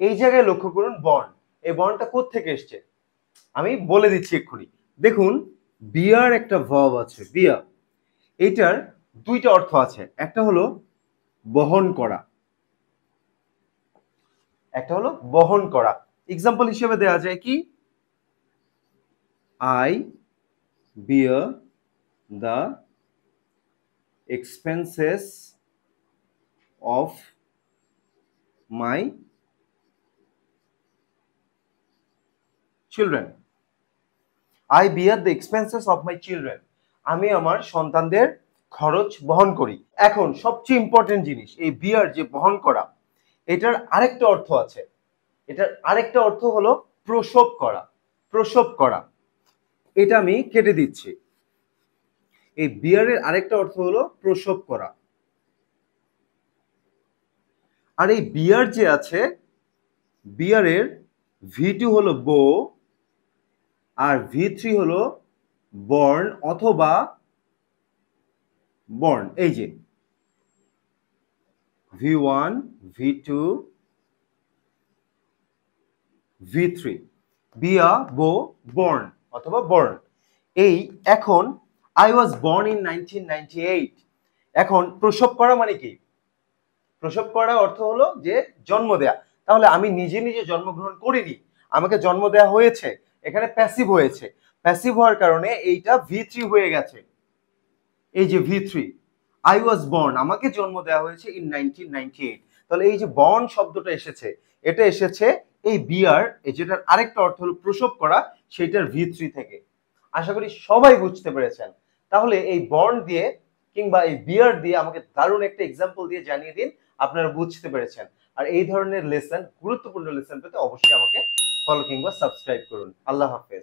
এই জায়গায় লক্ষ্য করুন বর্ন, এই বর্নটা কোথা থেকে এসছে আমি বলে দিচ্ছি এক্ষুনি। দেখুন বিয়ার একটা ভার্ব আছে, বিয়ার, এইটার দুইটা অর্থ আছে, একটা হলো বহন করা, একটা হলো বহন করা। এক্সাম্পল হিসেবে দেওয়া যায় কি, I bear the expenses of my children, I bear the expenses of my children, আমি আমার সন্তানদের খরচ বহন করি। এখন সবচেয়ে ইম্পর্টেন্ট জিনিস, এই বিয়ার যে বহন করা, এটার আরেকটা অর্থ আছে, এটার আরেকটা অর্থ হলো প্রসব করা, প্রসব করা। এটা আমি কেটে দিচ্ছি। এই বিয়ারের আরেকটা অর্থ হলো প্রসব করা। আর এই বিয়ার যে আছে, বিয়ারের V2 হলো বো, আর V3 হলো বর্ন অথবা বর্ন। এই যে V1 V2 V3, বিয়া বো বর্ন অথবা বর্ন। এই এখন আই ওয়াজ বর্ন ইন 1998, এখন প্রসব করা মানে কি, প্রসব করা অর্থ হলো যে জন্ম দেয়া। তাহলে আমি নিজে নিজে জন্মগ্রহণ করিনি, আমাকে জন্ম দেয়া হয়েছে, এখানে প্যাসিভ হয়েছে, প্যাসিভ হওয়ার কারণে এইটা V3 হয়ে গেছে। এই যে V3, আই ওয়াজ বর্ন, আমাকে জন্ম দেওয়া হয়েছে ইন 1998। তাহলে এই যে বর্ন শব্দটা এসেছে, এটা এসেছে এই বিয়ার, যেটার আরেকটা অর্থ হলো প্রসব করা, সেটার V3 থেকে। আশা করি সবাই বুঝতে পেরেছেন। তাহলে এই বর্ন দিয়ে কিংবা এই বিয়ার দিয়ে আমাকে দারুণ একটা এক্সাম্পল দিয়ে জানিয়ে দিন আপনারা বুঝতে পেরেছেন। আর এই ধরনের লেসন, গুরুত্বপূর্ণ লেসন পেতে অবশ্যই আমাকে ফলো কিংবা সাবস্ক্রাইব করুন। আল্লাহ হাফেজ।